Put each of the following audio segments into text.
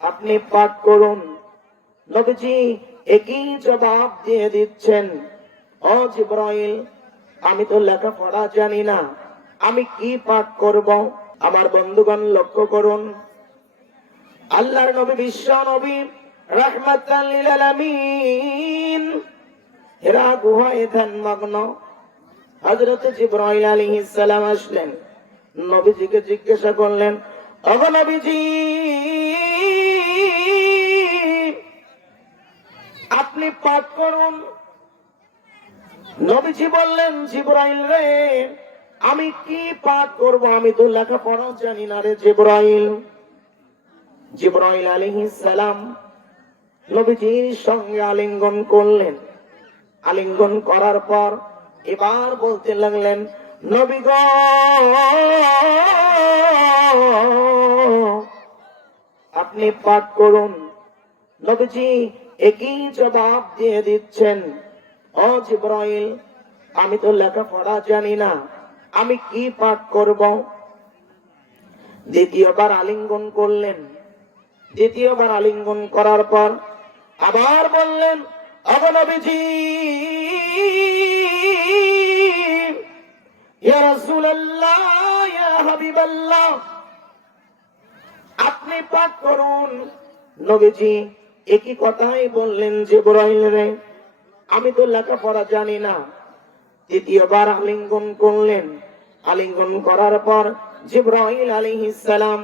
আপনি পাঠ করুন। নবীজি একই জবাব দিয়ে দিচ্ছেন, ও আমি তো লেখাপড়া জানি না, আমি কি পাঠ করব? আমার বন্ধুগণ লক্ষ্য করুন। আল্লাহর নবী বিশ্ব নবী আলামিন। হেরা গুহায় ধ্যানমগ্ন হযরত জিব্রাইল আলাইহিস সালাম আসলেন। নবীজিকে জিজ্ঞাসা করলেন ওগো নবীজি, আপনি পাঠ করুন। নবীজি বললেন, জিব্রাইল রে, আমি কি পাঠ করব? আমি তো লেখাপড়া জানি না রে জিব্রাইল। জিব্রাইল আলাইহিস সালাম নবীজির সঙ্গে আলিঙ্গন করলেন। আলিঙ্গন করার পর এবার বলতে লাগলেন, নবী গো! আপনি পাঠ করুন। নবীজি একই জবাব দিয়ে দিচ্ছেন, ও জিব্রাইল, আমি তো লেখাপড়া জানি না, আমি কি পাঠ করব? দ্বিতীয়বার আলিঙ্গন করলেন। দ্বিতীয়বার আলিঙ্গন করার পর আবার বললেন অবনবীজি আপনি পাঠ করুন। নবীজি একই কথাই বললেন যে আমি তো লেখাপড়া জানি না। দ্বিতীয়বার আলিঙ্গন করলেন। আলিঙ্গন করার পর জিব্রাইল আলাইহিস সালাম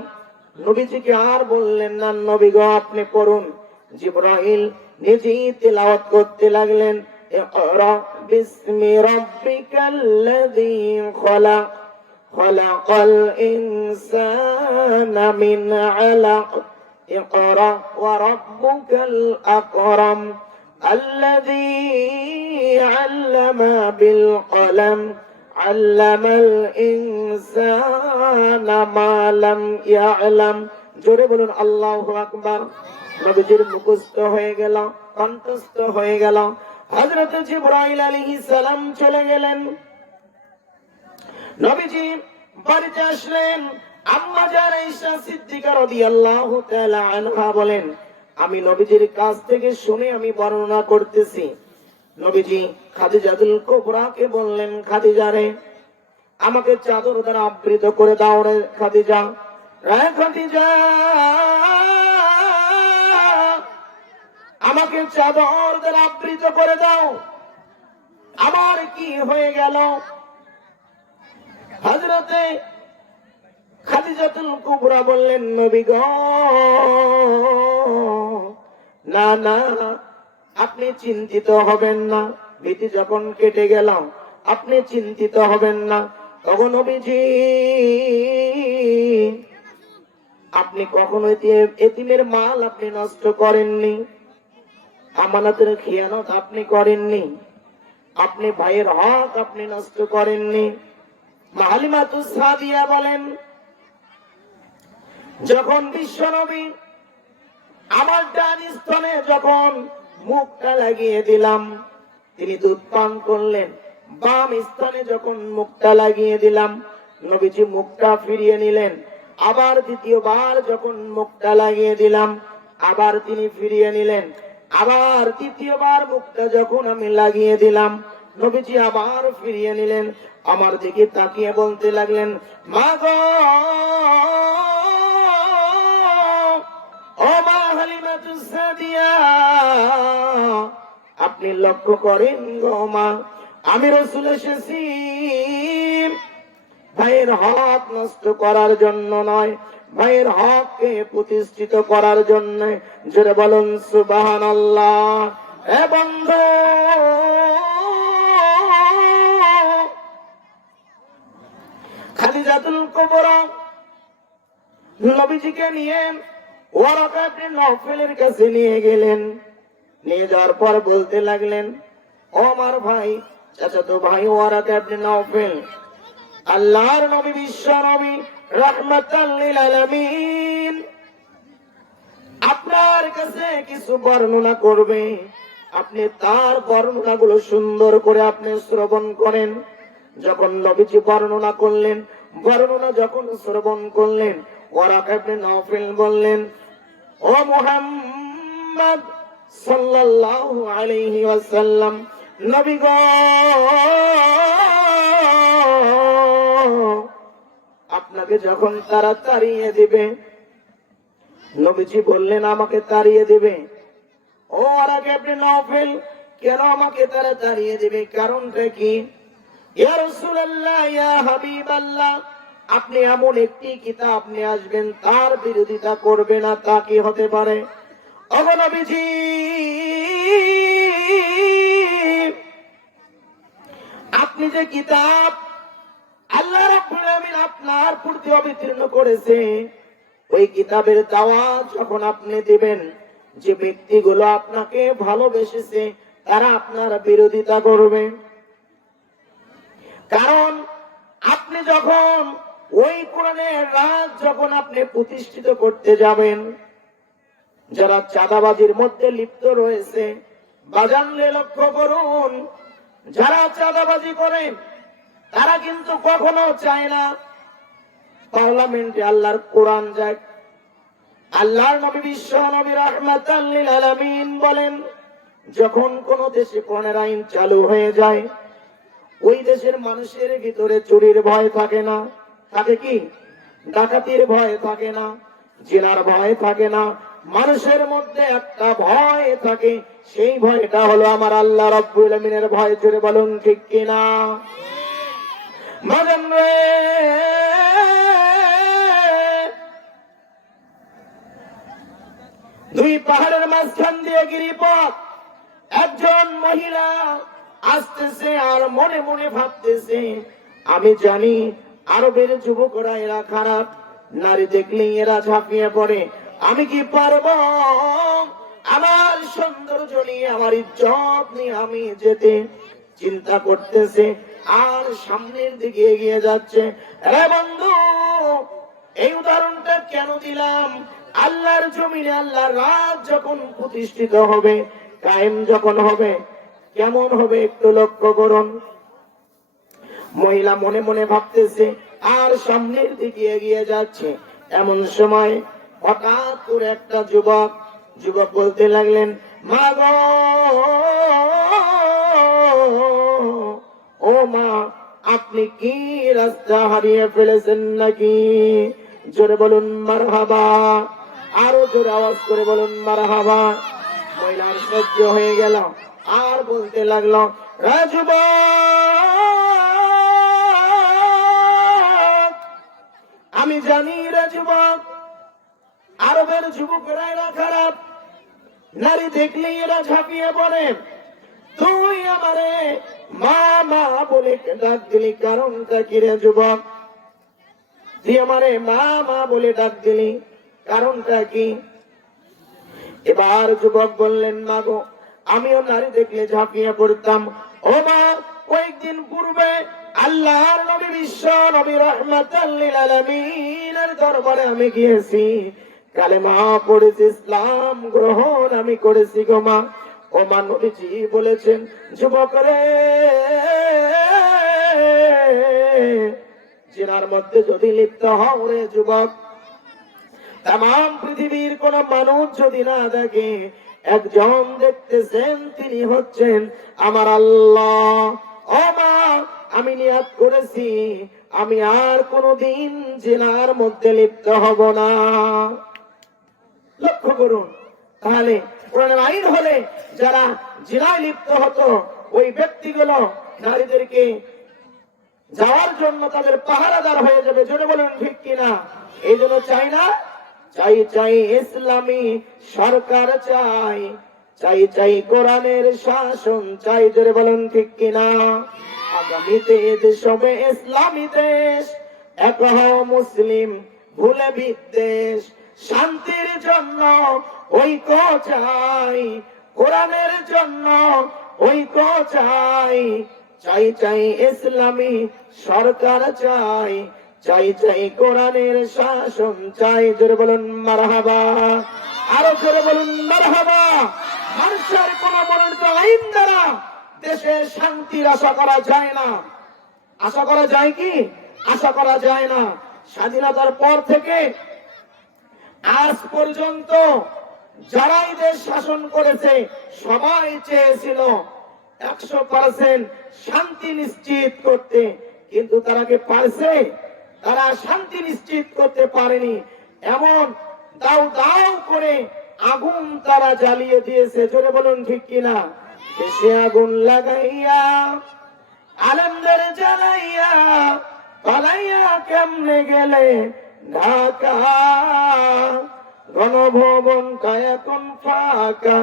নবীজিকে আর বললেন না, নবী গো, আপনি করুন জিব্রাইল নিজেই তেলাওয়াত করতে লাগলেন। ইকরা বিসমি রাব্বিকাল্লাযী খলাক خلق الإنسان من علق اقرأ وربك الأكرم الذي علم بالقلم علم الإنسان ما لم يعلم জোরে বলুন আল্লাহু আকবার নবীজির মুখস্থ হয়ে গেল কণ্ঠস্থ হয়ে গেল হযরত জিবরাইল আলাইহিস সালাম চলে গেলেন। নবীজি বাড়িতে আসলেন। আম্মা যারা ঈশা সিদ্দিকা রাদিয়াল্লাহু তাআলা আনহা বলেন, আমি নবীজির কাছ থেকে শুনে আমি বর্ণনা করতেছি। নবীজি খাদিজাতুল কুবরাকে বললেন, খাদিজা রে, আমাকে চাদর দ্বারা আবৃত করে দাও রে খাদিজা। রে খাদিজা! আমাকে চাদর দ্বারা আবৃত করে দাও। আমার কি হয়ে গেল? হজরতে খাদিজাতুল কুবরা বললেন, নবী না না, আপনি চিন্তিত হবেন না। ভীতি যখন কেটে গেলাম, আপনি চিন্তিত হবেন না। তখন নবীজি, আপনি কখনো এতি- এতিমের মাল আপনি নষ্ট করেননি। আমানতের খেয়ানত আপনি করেননি। আপনি ভাইয়ের হক আপনি নষ্ট করেননি। মাহালিমাতু সাদিয়া বলেন, যখন বিশ্বনবী আমার ডান স্তনে যখন মুখটা লাগিয়ে দিলাম, তিনি দুধ পান করলেন। বাম স্থানে যখন মুখটা লাগিয়ে দিলাম, নবীজি মুখটা ফিরিয়ে নিলেন। আবার দ্বিতীয়বার যখন মুখটা লাগিয়ে দিলাম, আবার তিনি ফিরিয়ে নিলেন। আবার তৃতীয়বার মুখটা যখন আমি লাগিয়ে দিলাম, নবীজি আবার ফিরিয়ে নিলেন, আমার দিকে তাকিয়ে বলতে লাগলেন, মা গো আপনি লক্ষ্য করেন গো মা, আমি রসুল এসেছি। ভাইয়ের হক নষ্ট করার জন্য নয় ভাইয়ের হককে প্রতিষ্ঠিত করার জন্য জোরে বলুন সুবাহান আল্লাহ এ বন্ধু নবীজিকে নিয়ে ওয়ারাকাতে নফেলের কাছে নিয়ে গেলেন। নিয়ে যাওয়ার পর বলতে লাগলেন, ও আমার ভাই চাচা তো ভাই ওয়ারাকে আপনি নফেল আল্লাহর নবী, বিশ্ব নবী আপনার কাছে কিছু বর্ণনা করবে। আপনি তার বর্ণনাগুলো সুন্দর করে আপনি শ্রবণ করেন। যখন নবীজি বর্ণনা করলেন, বর্ণনা যখন শ্রবণ করলেন বললেন, ও মুহাম্মদ আপনাকে যখন তারা তাড়িয়ে দিবে, নবীজি বললেন, আমাকে তাড়িয়ে দিবে। ও, আর আগে আপনি নফেল, কেন আমাকে তারা তাড়িয়ে দিবে? কারণটা কি? আপনি এমন একটি কিতাব নিয়ে আসবেন, তার বিরোধিতা করবে না, তা কি হতে পারে? অগনবীজি আপনি যে কিতাব আল্লাহ রাব্বুল আলামিন আপনার প্রতি অবতীর্ণ করেছে। ওই কিতাবের দাওয়াত যখন আপনি দিবেন, যে ব্যক্তিগুলো আপনাকে ভালোবেসেছে, তারা আপনার বিরোধিতা করবে। কারণ আপনি যখন ওই কোরআনের রাজ যখন আপনি প্রতিষ্ঠিত করতে যাবেন, যারা চাঁদাবাজির মধ্যে লিপ্ত রয়েছে বাজানলে লক্ষ্য করুন, যারা চাঁদাবাজি করেন তারা কিন্তু কখনো চায় না। পার্লামেন্টে আল্লাহর কোরআন যায়। আল্লাহর নবী বিশ্ব নবী রহমাতাল লিল আলামিন বলেন, যখন কোন দেশে কোরআনের আইন চালু হয়ে যায়, ওই দেশের মানুষের ভিতরে চুরির ভয় থাকে না। থাকে কি? ডাকাতির ভয় থাকে না, জেনার ভয় থাকে না, মানুষের মধ্যে একটা ভয় থাকে। সেই ভয়টা হলো আমার আল্লাহ রব্বুল আমিনের ভয়। জুড়ে বলুন ঠিক কিনা? মদন রে। দুই পাহাড়ের মাঝখান দিয়ে গিরিপথ। একজন মহিলা আসতেছে আর মনে মনে ভাবতেছে, আমি জানি আরবের যুবকরা এরা খারাপ, নারী দেখলেই এরা ঝাঁপিয়ে পড়ে। আমি কি পারব? আমার সৌন্দর্য নিয়ে, আমার ইজ্জত নিয়ে আমি যেতে চিন্তা করতেছে। আর সামনের দিকে এগিয়ে যাচ্ছে। রে বন্ধু, এই উদাহরণটা কেন দিলাম? আল্লাহর জমিনে আল্লাহর রাত যখন প্রতিষ্ঠিত হবে, কায়েম যখন হবে, কেমন হবে একটু লক্ষ্য করুন। মহিলা মনে মনে ভাবতেছে, আর সামনের দিকে এগিয়ে যাচ্ছে। এমন সময় হঠাৎ করে একটা যুবক যুবক বলতে লাগলেন, মা গো ও মা আপনি কি রাস্তা হারিয়ে ফেলেছেন নাকি? জোরে বলুন, মারহাবা। আরও জোরে আওয়াজ করে বলুন, মারহাবা। মহিলার সহ্য হয়ে গেল, আর বলতে লাগল রাজুবক আমি জানি রে আরবের যুবকরা এরা খারাপ। নারী দেখলেই এরা ঝাঁপিয়ে পড়ে। তুই আমারে মা মা বলে ডাক দিলি, কারণটা কি যুবক? তুই আমারে মা মা বলে ডাক দিলি, কারণটা কি? এবার যুবক বললেন মা গো আমিও নারী দেখলে ঝাঁপিয়ে পড়তাম। ও মা কয়েকদিন পূর্বে আল্লাহর নবী বিশ্ব নবী রহমাতাল্লিল দরবারে আমি গিয়েছি। কালেমা পড়েছি, ইসলাম গ্রহণ আমি করেছি গো মা। ও বলেছেন, যুবক রে, জেনার মধ্যে যদি লিপ্ত হও রে যুবক তাম পৃথিবীর কোন মানুষ যদি না দেখে, একজন দেখতেছেন তিনি হচ্ছেন আমার আল্লাহ। আমি নিয়াত করেছি, আমি আর কোনদিন জেনার মধ্যে লিপ্ত হব না। লক্ষ্য করুন তাহলে কোরআনের আইন হলে যারা জেনায় লিপ্ত হতো, ওই ব্যক্তিগুলো নারীদেরকে যাওয়ার জন্য তাদের পাহারাদার হয়ে যাবে। জোরে বলেন ঠিক কিনা? এই জন্য চাই না, চাই চাই ইসলামী সরকার চাই চাই চাই কোরআনের শাসন চাই। জোরে বলেন ঠিক কিনা? আগামীতে দেশ হবে ইসলামী দেশ, এক মুসলিম, ভুলে বিদ্বেষ, শান্তির জন্য ঐক্য চাই কোরআনের জন্য, ঐক্য চাই। চাই চাই ইসলামী সরকার চাই চাই চাই কোরআনের শাসন চাই। জোরে বলুন, মারহাবা। আরও জোরে বলুন, মারহাবা। মানুষের কোন মনোনীত আইন দ্বারা দেশে শান্তির আশা করা যায় না। আশা করা যায় কি? আশা করা যায় না। স্বাধীনতার পর থেকে আজ পর্যন্ত যারাই দেশ শাসন করেছে, সবাই চেয়েছিল একশো পার্সেন্ট শান্তি নিশ্চিত করতে। কিন্তু তারা কি পারছে? তারা শান্তি নিশ্চিত করতে পারেনি। এমন দাও দাও করে আগুন তারা জ্বালিয়ে দিয়েছে। জোরে বলুন, ঠিক কিনা? দেশে আগুন লাগাইয়া, আলেমদের জ্বালাইয়া, পালাইয়া কেমনে গেলে ঢাকা? গণভবন কায়াকম ফাঁকা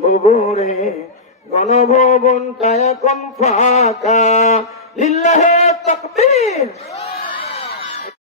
বুবুরে। গণভবন কায়াকম ফাঁকা। লিল্লাহে তকবীর।